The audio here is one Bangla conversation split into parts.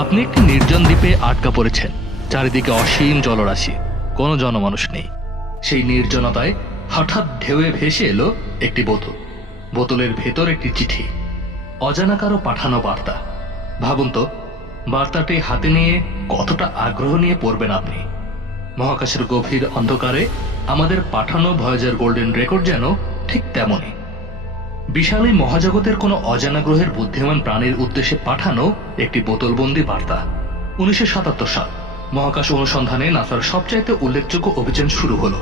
আপনি একটি নির্জন দ্বীপে আটকা পড়েছেন। চারিদিকে অসীম জলরাশি, কোনো জনমানুষ নেই। সেই নির্জনতায় হঠাৎ ঢেউয়ে ভেসে এলো একটি বোতল। বোতলের ভেতর একটি চিঠি, অজানা কারো পাঠানো বার্তা। ভাবুন তো, বার্তাটি হাতে নিয়ে কতটা আগ্রহ নিয়ে পড়বেন আপনি। মহাকাশের গভীর অন্ধকারে আমাদের পাঠানো ভয়েজার গোল্ডেন রেকর্ড যেন ঠিক তেমনই। বিশাল এই মহাজগতের কোনো অজানা গ্রহের বুদ্ধিমান প্রাণীর উদ্দেশ্যে পাঠানো একটি বোতলবন্দি বার্তা। 1977 সাল মহাকাশ অনুসন্ধানে নাসার সবচাইতে উল্লেখযোগ্য অভিযান শুরু হলো।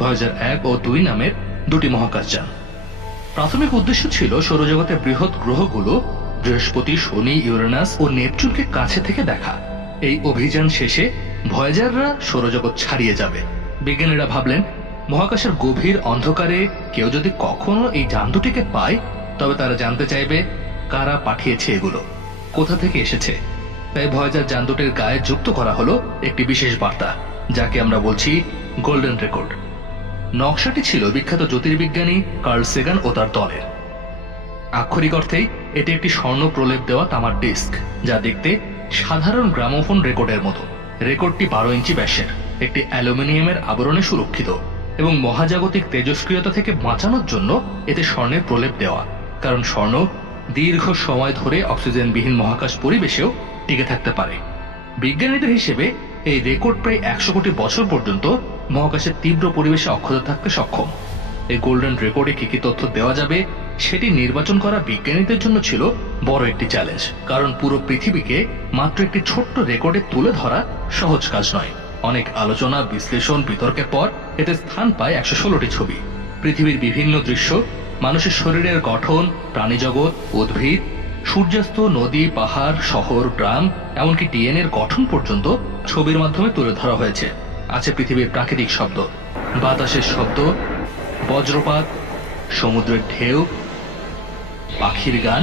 ভয়েজার 1 ও 2 নামের দুটি মহাকাশযান। প্রাথমিক উদ্দেশ্য ছিল সৌরজগতের বৃহৎ গ্রহগুলো বৃহস্পতি, শনি, ইউরেনাস ও নেপচুনকে কাছে থেকে দেখা। এই অভিযান শেষে ভয়েজাররা সৌরজগৎ ছাড়িয়ে যাবে। বিজ্ঞানীরা ভাবলেন, মহাকাশের গভীর অন্ধকারে কেউ যদি কখনো এই যান দুটিকে পায়, তবে তারা জানতে চাইবে কারা পাঠিয়েছে এগুলো, কোথা থেকে এসেছে। তাই ভয়েজার যান দুটির গায়ে যুক্ত করা হলো একটি বিশেষ বার্তা, যাকে আমরা বলছি গোল্ডেন রেকর্ড। নকশাটি ছিল বিখ্যাত জ্যোতির্বিজ্ঞানী কার্ল সেগান ও তার দলের। আক্ষরিক অর্থেই এটি একটি স্বর্ণ প্রলেপ দেওয়া তামার ডিস্ক, যা দেখতে সাধারণ গ্রামোফোন রেকর্ডের মতো। রেকর্ডটি 12 ইঞ্চি ব্যাসের, একটি অ্যালুমিনিয়ামের আবরণে সুরক্ষিত এবং মহাজাগতিক তেজস্ক্রিয়তা থেকে বাঁচানোর জন্য এতে স্বর্ণের প্রলেপ দেওয়া। কারণ স্বর্ণ দীর্ঘ সময় ধরে অক্সিজেনবিহীন মহাকাশ পরিবেশেও টিকে থাকতে পারে। বিজ্ঞানীদের হিসেবে এই রেকর্ড প্রায় 100 কোটি বছর পর্যন্ত মহাকাশের তীব্র পরিবেশে অক্ষত থাকতে সক্ষম। এই গোল্ডেন রেকর্ডে কি কি তথ্য দেওয়া যাবে সেটি নির্বাচন করা বিজ্ঞানীদের জন্য ছিল বড় একটি চ্যালেঞ্জ। কারণ পুরো পৃথিবীকে মাত্র একটি ছোট্ট রেকর্ডে তুলে ধরা সহজ কাজ নয়। অনেক আলোচনা, বিশ্লেষণ, বিতর্কের পর এতে স্থান পায় 116টি ছবি। পৃথিবীর বিভিন্ন দৃশ্য, মানুষের শরীরের গঠন, প্রাণীজগৎ, উদ্ভিদ, সূর্যাস্ত, নদী, পাহাড়, শহর, গ্রাম, এমনকি ডিএনএর গঠন পর্যন্ত ছবির মাধ্যমে তুলে ধরা হয়েছে। আছে পৃথিবীর প্রাকৃতিক শব্দ, বাতাসের শব্দ, বজ্রপাত, সমুদ্রের ঢেউ, পাখির গান,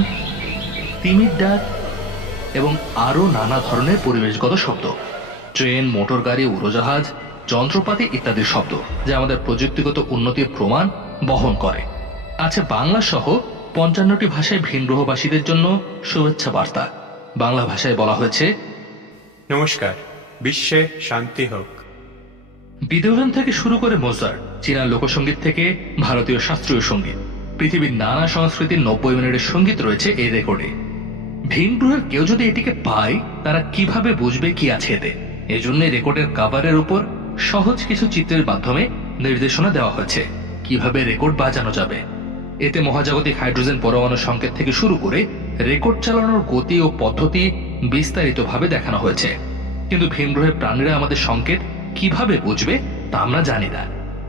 তিমির ডাক এবং আরো নানা ধরনের পরিবেশগত শব্দ। ট্রেন, মোটর গাড়ি, উড়োজাহাজ, যন্ত্রপাতি ইত্যাদির শব্দ, যা আমাদের প্রযুক্তিগত উন্নতির প্রমাণ বহন করে। আছে বাংলা সহ 55টি ভাষায় ভিন গ্রহবাসীদের জন্য শুভেচ্ছা বার্তা। বাংলা ভাষায় বলা হয়েছে, নমস্কার, বিশ্বে শান্তি হোক। বিদেওয়ান থেকে শুরু করে মোজার্ট, চীনা লোকসঙ্গীত থেকে ভারতীয় শাস্ত্রীয় সঙ্গীত, পৃথিবীর নানা সংস্কৃতির 90 মিনিটের সঙ্গীত রয়েছে এই রেকর্ডে। ভিন গ্রহের কেউ যদি এটিকে পায়, তারা কিভাবে বুঝবে কি আছে এতে? এজন্য রেকর্ডের কাভারের উপর সহজ কিছু চিত্রের মাধ্যমে নির্দেশনা দেওয়া হয়েছে কিভাবে রেকর্ড বাজানো যাবে। এতে মহাজাগতিক হাইড্রোজেন পরমাণু সংকেত থেকে শুরু করে রেকর্ড চালানোর গতি ও পদ্ধতি বিস্তারিতভাবে দেখানো হয়েছে। কিন্তু ভিন গ্রহের প্রাণীরা আমাদের সংকেত কিভাবে বুঝবে তা আমরা জানি না।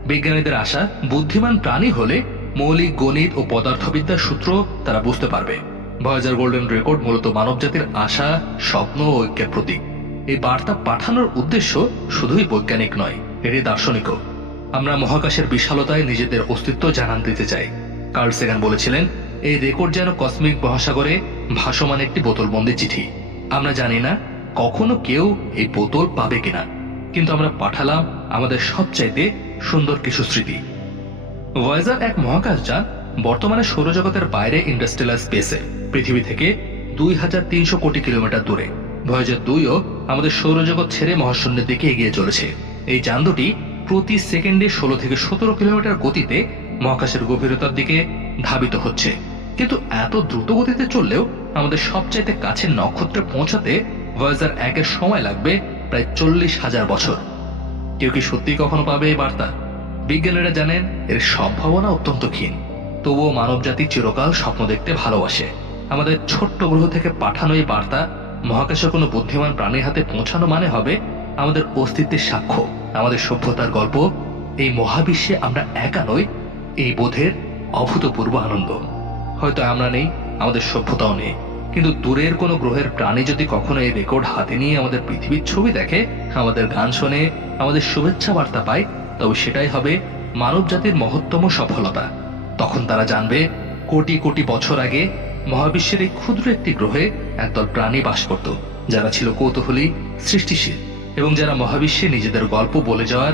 বিজ্ঞানীদের আশা, বুদ্ধিমান প্রাণী হলে মৌলিক গণিত ও পদার্থবিদ্যার সূত্র তারা বুঝতে পারবে। ভয়েজার গোল্ডেন রেকর্ড মূলত মানবজাতির আশা, স্বপ্ন ও ঐক্যের প্রতীক। এই বার্তা পাঠানোর উদ্দেশ্য শুধুই বৈজ্ঞানিক নয়, এটি দার্শনিকও। আমরা মহাকাশের বিশালতায় নিজেদের অস্তিত্ব জানান দিতে চাই। কার্ল সেগান বলেছিলেন, এই রেকর্ড যেন কসমিক মহাসাগরে ভাসমান একটি বোতলবন্দি চিঠি। আমরা জানি না কখনো কেউ এই বোতল পাবে কিনা, কিন্তু আমরা পাঠালাম আমাদের সবচাইতে সুন্দর কিছু স্মৃতি। ভয়েজার 1 মহাকাশযান বর্তমানে সৌরজগতের বাইরে ইন্টারস্টেলার স্পেসে, পৃথিবী থেকে 2300 কোটি কিলোমিটার দূরে। ভয়েজার 2ও আমাদের সৌরজগৎ ছেড়ে মহাশূন্যের দিকে এগিয়ে চলেছে। এই যান দুটি প্রতি সেকেন্ডে 16 থেকে 17 কিলোমিটার গতিতে মহাকাশের গভীরতার দিকে ধাবিত হচ্ছে। কিন্তু এত দ্রুত গতিতে চললেও আমাদের সবচাইতে কাছের নক্ষত্রে পৌঁছাতে ভয়েজার 1-এর সময় লাগবে প্রায় 40,000 বছর। কেউ কি সত্যি কখনো পাবে এই বার্তা? বিজ্ঞানীরা জানেন এর সম্ভাবনা অত্যন্ত ক্ষীণ। তবুও মানবজাতি চিরকাল স্বপ্ন দেখতে ভালোবাসে। আমাদের ছোট্ট গ্রহ থেকে পাঠানো এই বার্তা মহাকাশের কোনো বুদ্ধিমান প্রাণীর হাতে পৌঁছানো মানে হবে আমাদের অস্তিত্বের সাক্ষ্য, আমাদের সভ্যতার গল্প। এই মহাবিশ্বে আমরা একা নই, এই বোধের অভূতপূর্ব আনন্দ। হয়তো আমরা নেই, আমাদের সভ্যতাও নেই, কিন্তু দূরের কোনো গ্রহের প্রাণী যদি কখনো এই রেকর্ড হাতে নিয়ে আমাদের পৃথিবীর ছবি দেখে, আমাদের গান শোনে, আমাদের শুভেচ্ছা বার্তা পায়, তবে সেটাই হবে মানব জাতির মহত্তম সফলতা। তখন তারা জানবে কোটি কোটি বছর আগে মহাবিশ্বের এই ক্ষুদ্র একটি গ্রহে একদল প্রাণী বাস করত, যারা ছিল কৌতূহলী, সৃষ্টিশীল এবং যারা মহাবিশ্বে নিজেদের গল্প বলে যাওয়ার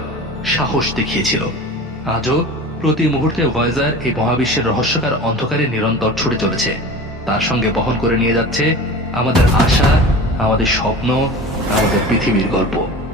সাহস দেখিয়েছিল। আজও প্রতি মুহূর্তে ভয়েজার এই মহাবিশ্বের রহস্যকার অন্ধকারে নিরন্তর ছুটে চলেছে। তার সঙ্গে বহন করে নিয়ে যাচ্ছে আমাদের আশা, আমাদের স্বপ্ন, আমাদের পৃথিবীর গল্প।